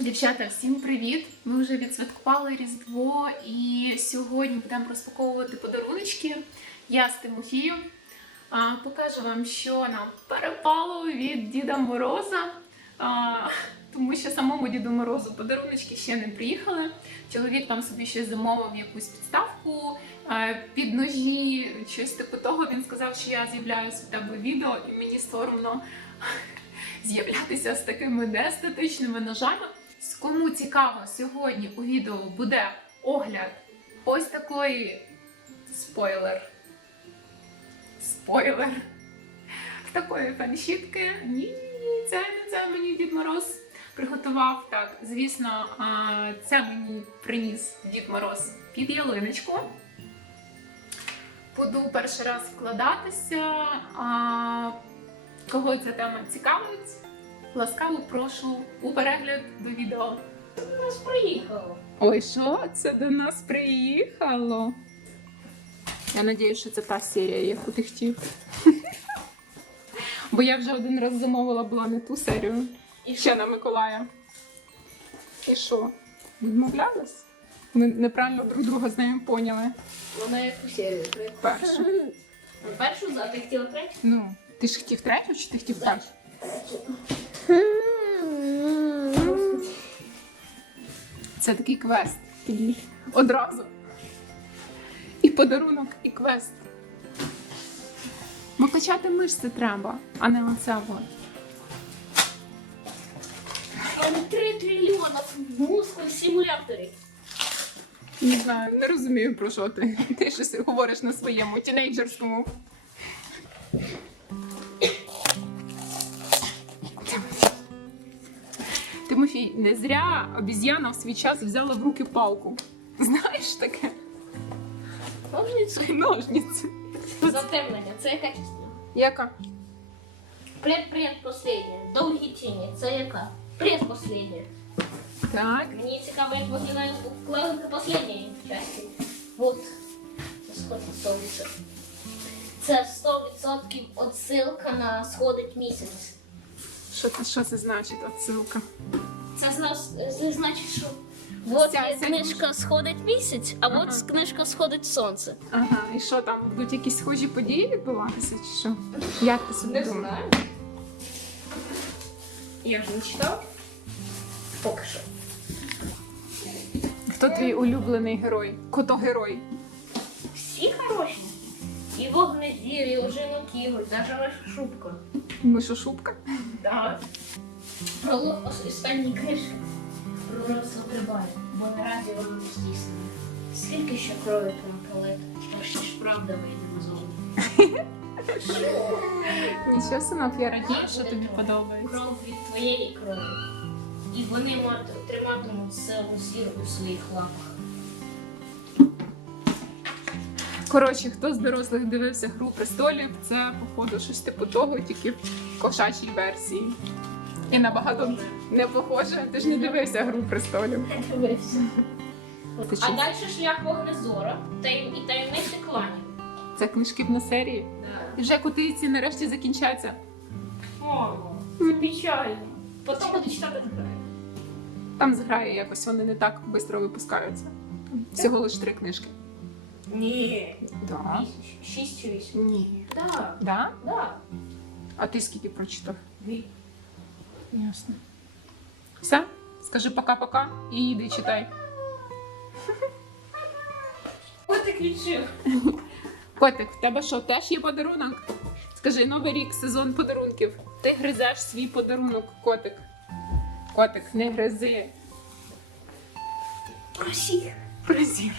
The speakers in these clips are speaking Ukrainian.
Дівчата, всім привіт! Ми вже відсвяткували Різдво і сьогодні будемо розпаковувати подаруночки. Я з Тимофієм. Покажу вам, що нам перепало від Діда Мороза. Тому що самому Діду Морозу подаруночки ще не приїхали. Чоловік там собі ще замовив якусь підставку під ножі, щось типу того. Він сказав, що я з'являюсь в тебе відео, і мені соромно з'являтися з такими неестетичними ножами. Кому цікаво, сьогодні у відео буде огляд ось такої спойлер. Спойлер. Такої фанщітки. Ні, це не це мені Дід Мороз приготував. Так, звісно, це мені приніс Дід Мороз під ялиночку. Буду перший раз вкладатися. Кого ця тема цікавить, ласкаво прошу у перегляд до відео. До нас приїхало. Ой, що це до нас приїхало? Я сподіваюся, що це та серія, яку ти хотів. Бо я вже один раз замовила була не ту серію. І Ще на Миколая. І що? Відмовлялась? Ми неправильно друг друга з нею поняли. Вона яку серію? Першу. Першу за ти хотіла третю? Ну, ти ж хотів третю чи ти хотів першу? Це такий квест. Одразу. І подарунок, і квест. Бо качати мишці треба, а не оце от. Там 3 трильйона мускул симуляторів. Не знаю, не розумію про що ти. Ти щось говориш на своєму тінейджерському. Тимофій, не зря обіз'яна в свій час взяла в руки палку. Знаєш таке? Ножниці. Ножниці. Затемнення, це яка частина? Яка? Предпредпоследня. Довгі тіні, це яка? Предпоследня. Так. Мені цікаво, як виглядає вкладинка последньої частини. Вот. Це скільки 100%. Це 100% отсилка на сходить місяць. Що це, що це значить, отсилка? Це, зна- це значить, що от Ця- ця книжка сходить місяць, а Ага. от книжка сходить сонце. Ага, і що там? Будуть якісь схожі події відбуватися, чи що? Як ти собі думаєш? Я ж не читав. Поки що. Хто твій улюблений герой? Котогерой? Всі хороші. І вогнезір, і ожину кіготь, навіть наша шубка. Мишошубка? Так. Про ло- ос- останні книжки. Про розсотрибає, бо наразі воно не здійснено. Скільки ще крові промокали, перш ніж правда вийде назовні. Нічого, синок, я радію, що тобі подобається. Кров від твоєї крові. І вони триматимуть силу зір у своїх лапах. Коротше, хто з дорослих дивився Гру престолів, це, походу, щось типу того, тільки в кошачій версії. І набагато не похоже. Ти ж не дивився Гру престолів. Дивився. А далі шлях вогнезора таєм... і таємниці кланів. Це книжки на серії. І вже котиці нарешті закінчаться. Мамо, це печально. Потім буду читати граю. Там зграє якось вони не так швидко випускаються. Всього лише три книжки. Ні. Да. Шість чи вісім. Ні. Да, Да? да. А ти скільки прочитав? Дві. Ясно. Все? Скажи пока-пока і йди читай. Ось ти. Котик, в тебе що, теж є подарунок? Скажи, новий рік, сезон подарунків. Ти гризеш свій подарунок, котик. Котик, не гризи. Просі. Прозір.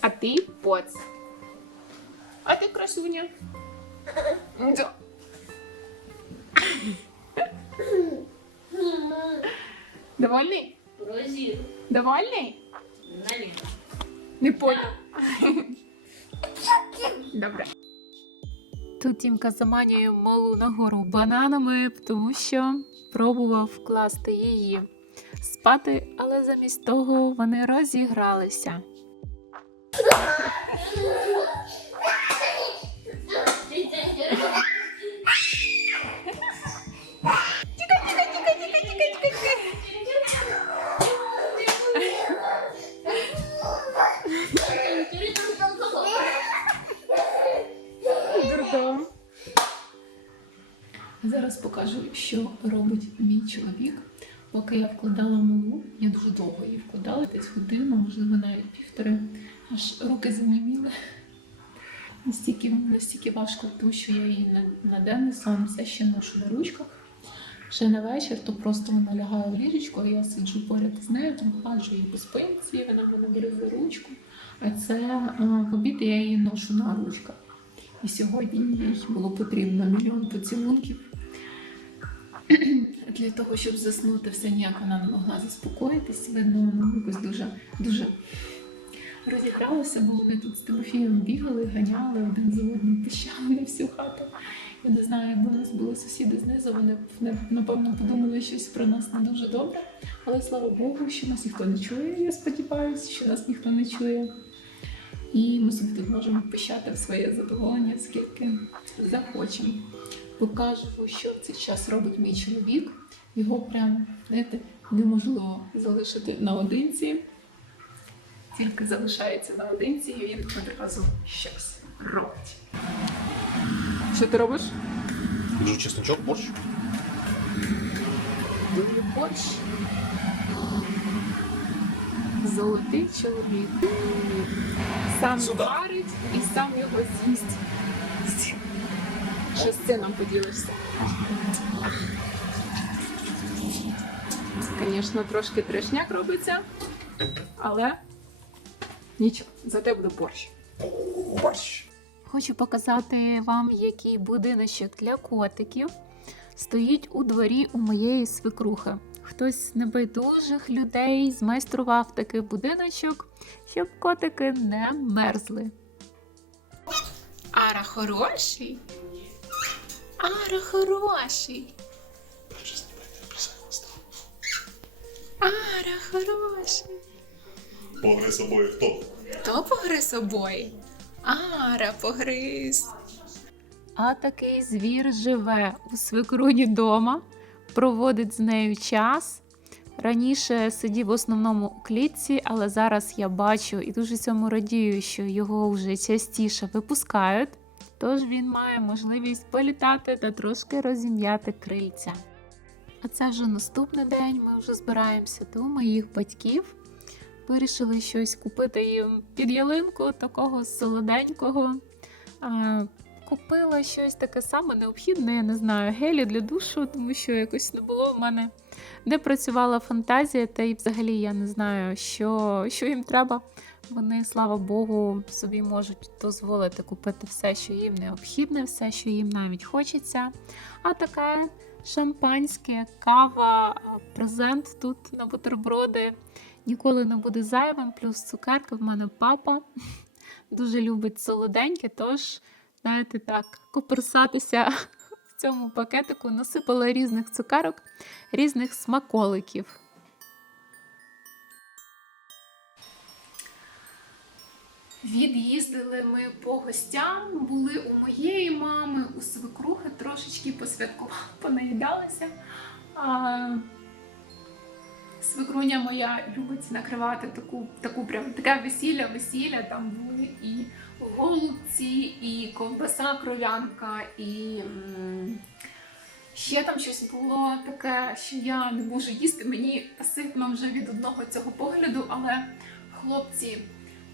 А ти поц. А ти красуня. Довольний? Прозір. Довольний? Наліво. Не понял. Добре. Тут Тімка заманює малу нагору бананами, тому що пробував вкласти її спати, але замість того вони розігралися. Робить мій чоловік. Поки я вкладала малу, я дуже довго її вкладала, десь годину, можливо, навіть півтори, аж руки заніміли. Настільки, настільки важко, тому що я її на, на денний сон все ще ношу на ручках. Ще на вечір, то просто вона лягає в ліжечку, а я сиджу поряд з нею, там хаджу її по спинці, вона мене бере за ручку. А це е, в обід я її ношу на ручках. І сьогодні їй було потрібно мільйон поцілунків. Для того, щоб заснути, все ніяк вона не могла заспокоїтись. Видно, вона якось дуже, дуже розігралася, бо вони тут з Тимофієм бігали, ганяли один за одним, пищали на всю хату. Я не знаю, якби у нас були сусіди знизу, вони напевно подумали щось про нас не дуже добре. Але слава Богу, що нас ніхто не чує. Я сподіваюся, що нас ніхто не чує. І ми собі тут можемо пищати в своє задоволення, скільки захочемо. Покажу, що в цей час робить мій чоловік. Його прям, знаєте, неможливо залишити наодинці. Тільки залишається наодинці, і він одразу щось робить. Що ти робиш? Кажу чесночок, борщ. Дуже борщ. Золотий чоловік. Сам Сюда. варить і сам його з'їсть. Що з сином поділишся? Звісно, трошки трешняк робиться, але нічого, зате буде борщ. Борщ. Хочу показати вам, який будиночок для котиків стоїть у дворі у моєї свекрухи. Хтось з небайдужих людей змайстрував такий будиночок, щоб котики не мерзли. Ара хороший. Ара хороший. Ара хороший. Погри собою хто? Хто погриз обої? Ара погриз. А такий звір живе у свекруні дома, проводить з нею час. Раніше сидів в основному у клітці, але зараз я бачу і дуже цьому радію, що його вже частіше випускають. Тож він має можливість політати та трошки розім'яти крильця. А це вже наступний день. Ми вже збираємося до моїх батьків. Вирішили щось купити їм під ялинку, такого солоденького. Купила щось таке саме необхідне, я не знаю, гелі для душу, тому що якось не було в мене, де працювала фантазія, та й взагалі я не знаю, що, що їм треба. Вони, слава Богу, собі можуть дозволити купити все, що їм необхідне, все, що їм навіть хочеться. А таке шампанське, кава, презент тут на бутерброди ніколи не буде зайвим. Плюс цукерки в мене папа дуже любить солоденьке, тож, знаєте, так, коперсатися в цьому пакетику насипала різних цукерок, різних смаколиків. Від'їздили ми по гостям, були у моєї мами, у свекрухи, трошечки посвяткували, понаїдалися. Свекруня моя любить накривати таку, таку прям таке весілля, весілля. Там були і голубці, і ковбаса кров'янка, і м, ще там щось було таке, що я не можу їсти. Мені ситно вже від одного цього погляду, але хлопці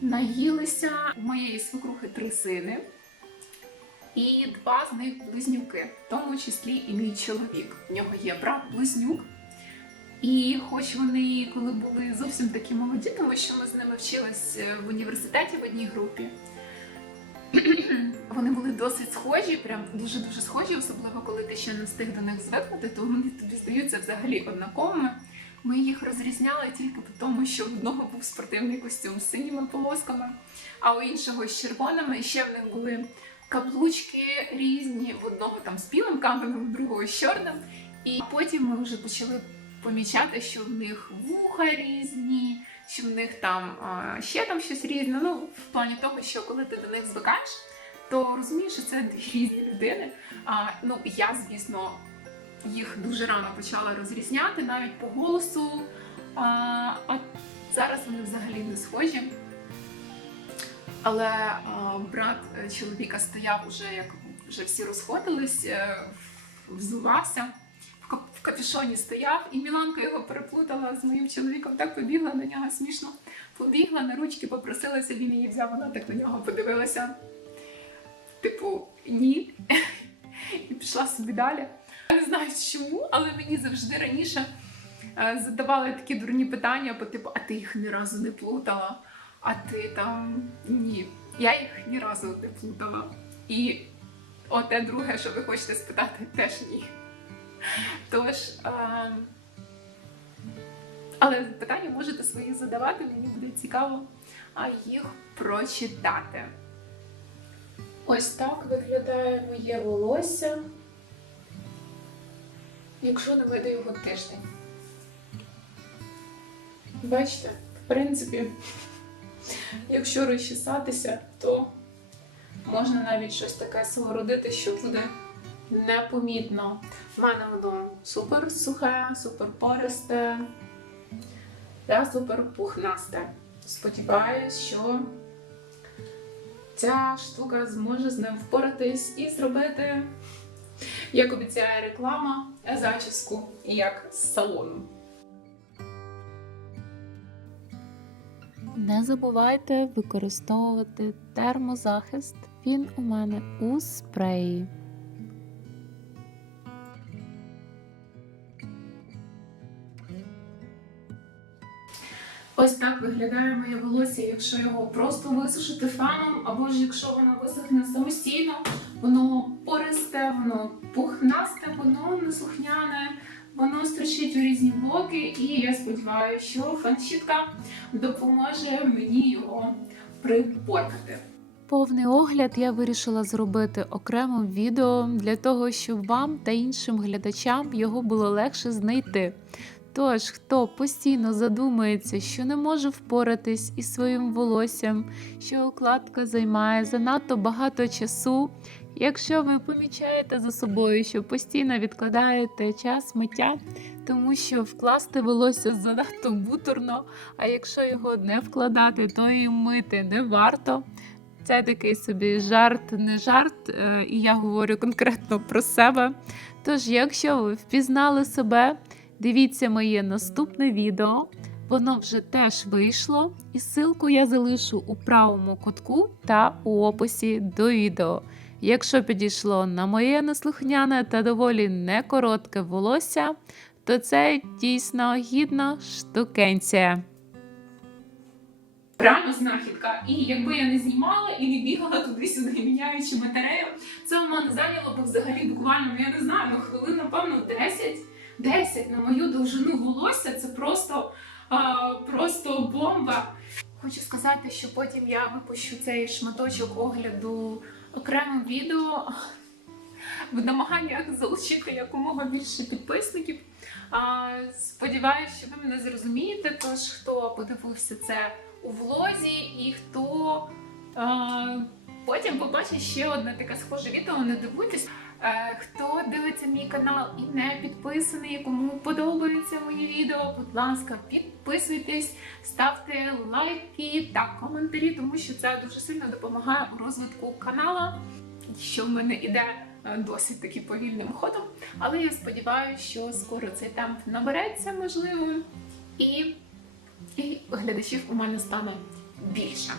наїлися у моєї свекрухи три сини. І два з них близнюки, в тому числі і мій чоловік. В нього є брат близнюк. І хоч вони коли були зовсім такі молоді, тому що ми з ними вчились е, в університеті в одній групі, вони були досить схожі, прям дуже дуже схожі, особливо коли ти ще не встиг до них звикнути, то вони тобі здаються взагалі однаковими. Ми їх розрізняли тільки по тому, що в одного був спортивний костюм з синіми полосками, а у іншого з червоними. І ще в них були каблучки різні, в одного там з білим каменем, у другого з чорним. І потім ми вже почали помічати, що в них вуха різні, що в них там ще там щось різне. Ну, в плані того, що коли ти до них звикаєш, то розумієш, що це різні людини. А, ну, я, звісно, їх дуже рано почала розрізняти, навіть по голосу. А, а зараз вони взагалі не схожі. Але а, брат е, чоловіка стояв уже, як вже всі розходились, е, взувався в кап- капюшоні стояв, і Міланка його переплутала з моїм чоловіком, так побігла на нього смішно. Побігла на ручки, попросилася, він її взяв, вона так на нього подивилася. Типу, ні. І пішла собі далі. Я не знаю чому, але мені завжди раніше е, задавали такі дурні питання, по типу, а ти їх ні разу не плутала, а ти там ні. Я їх ні разу не плутала. І оте друге, що ви хочете спитати, теж ні. Тож. Е, але питання можете свої задавати, мені буде цікаво а, їх прочитати. Ось так виглядає моє волосся, якщо не видаю його тиждень. Бачите, в принципі, якщо розчесатися, то можна навіть щось таке самородити, що буде непомітно. У мене воно супер сухе, супер пористе та супер пухнасте. Сподіваюсь, що ця штука зможе з ним впоратись і зробити, як обіцяє реклама, зачіску як з салону. Не забувайте використовувати термозахист. Він у мене у спреї. Ось так виглядає моє волосся, якщо його просто висушити феном, або ж якщо воно висохне самостійно, воно пористе, воно пухнасте, воно неслухняне, воно строчить у різні боки, і я сподіваюся, що фанщітка допоможе мені його припоркати. Повний огляд я вирішила зробити окремим відео для того, щоб вам та іншим глядачам його було легше знайти. Тож, хто постійно задумується, що не може впоратись із своїм волоссям, що укладка займає занадто багато часу. Якщо ви помічаєте за собою, що постійно відкладаєте час миття, тому що вкласти волосся занадто буторно, а якщо його не вкладати, то і мити не варто. Це такий собі жарт, не жарт, е, і я говорю конкретно про себе. Тож, якщо ви впізнали себе, дивіться моє наступне відео. Воно вже теж вийшло, і ссылку я залишу у правому кутку та у описі до відео. Якщо підійшло на моє неслухняне та доволі некоротке волосся, то це дійсно гідна штукенція. Реально знахідка. І якби я не знімала і не бігала туди-сюди, міняючи батарею, це в мене зайняло б взагалі буквально, ну, я не знаю, ну хвилин, напевно, 10. 10 на мою довжину волосся це просто, а, просто бомба. Хочу сказати, що потім я випущу цей шматочок огляду окремим відео в намаганнях залучити якомога більше підписників. Сподіваюсь, що ви мене зрозумієте. Тож, хто подивився це у влозі, і хто а, потім побачить ще одне таке схоже відео, не дивуйтесь. Е, Хто дивиться мій канал і не підписаний, кому подобається мої відео, будь ласка, підписуйтесь, ставте лайки та коментарі, тому що це дуже сильно допомагає у розвитку канала, що в мене іде е, досить таки повільним ходом. Але я сподіваюся, що скоро цей темп набереться, можливо, і, і глядачів у мене стане більше.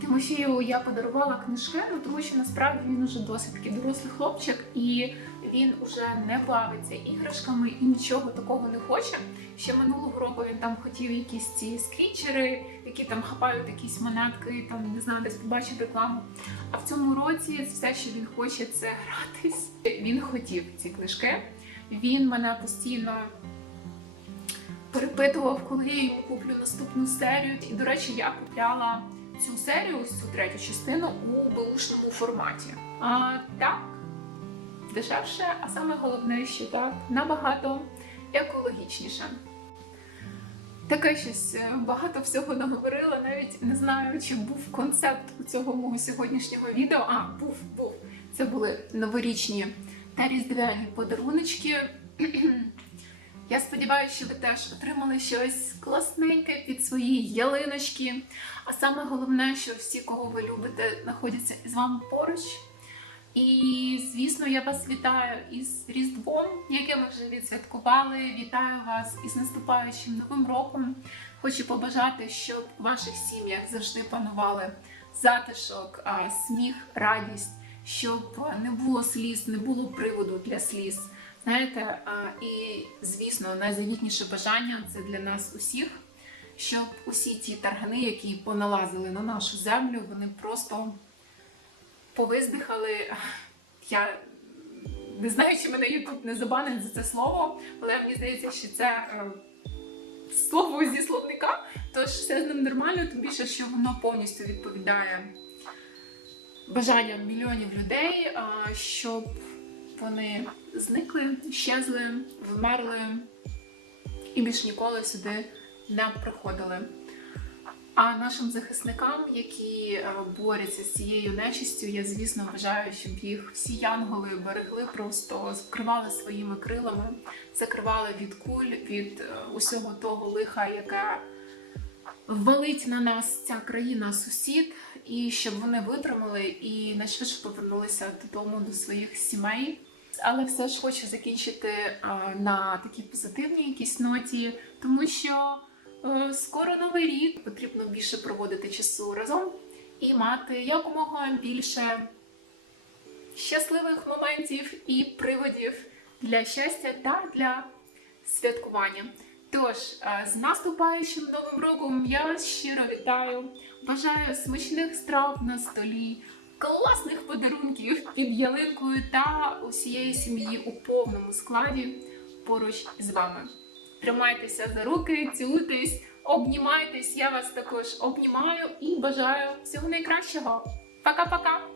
Тимофію я подарувала книжки, ну тому що насправді він уже досить такий дорослий хлопчик, і він уже не бавиться іграшками і нічого такого не хоче. Ще минулого року він там хотів якісь ці скрічери, які там хапають якісь монетки, там не знаю, десь побачив рекламу. А в цьому році все, що він хоче, це гратись. Він хотів ці книжки. Він мене постійно перепитував, коли я йому куплю наступну серію. І, до речі, я купляла цю серію, цю третю частину у беушному форматі. А так, дешевше, а саме головне, що так, набагато екологічніше. Таке щось е, багато всього наговорила, навіть не знаю, чи був концепт у цього мого сьогоднішнього відео. А, був, був. Це були новорічні та різдвяні подаруночки. Я сподіваюся, що ви теж отримали щось класненьке під свої ялиночки. А саме головне, що всі, кого ви любите, знаходяться із вами поруч. І, звісно, я вас вітаю із Різдвом, яке ми вже відсвяткували. Вітаю вас із наступаючим новим роком. Хочу побажати, щоб в ваших сім'ях завжди панували затишок, сміх, радість, щоб не було сліз, не було приводу для сліз. Знаєте, і звісно, найзавітніше бажання це для нас усіх, щоб усі ті таргани, які поналазили на нашу землю, вони просто повиздихали. Я не знаю, чи мене Ютуб не забанить за це слово, але мені здається, що це е, слово зі словника, тож все з ним нормально, тим більше, що воно повністю відповідає бажанням мільйонів людей, щоб вони зникли, щезли, вмерли і більш ніколи сюди не приходили. А нашим захисникам, які е, борються з цією нечистю, я звісно бажаю, щоб їх всі янголи берегли, просто закривали своїми крилами, закривали від куль, від е, усього того лиха, яке валить на нас ця країна сусід, і щоб вони витримали і найшвидше повернулися додому до своїх сімей. Але все ж хочу закінчити на такій позитивній якійсь ноті, тому що е, скоро новий рік потрібно більше проводити часу разом і мати якомога більше щасливих моментів і приводів для щастя та для святкування. Тож, е, з наступаючим новим роком я вас щиро вітаю. Бажаю смачних страв на столі, класних подарунків під ялинкою та усієї сім'ї у повному складі поруч з вами. Тримайтеся за руки, цілуйтесь, обнімайтесь. Я вас також обнімаю і бажаю всього найкращого. Пока-пока!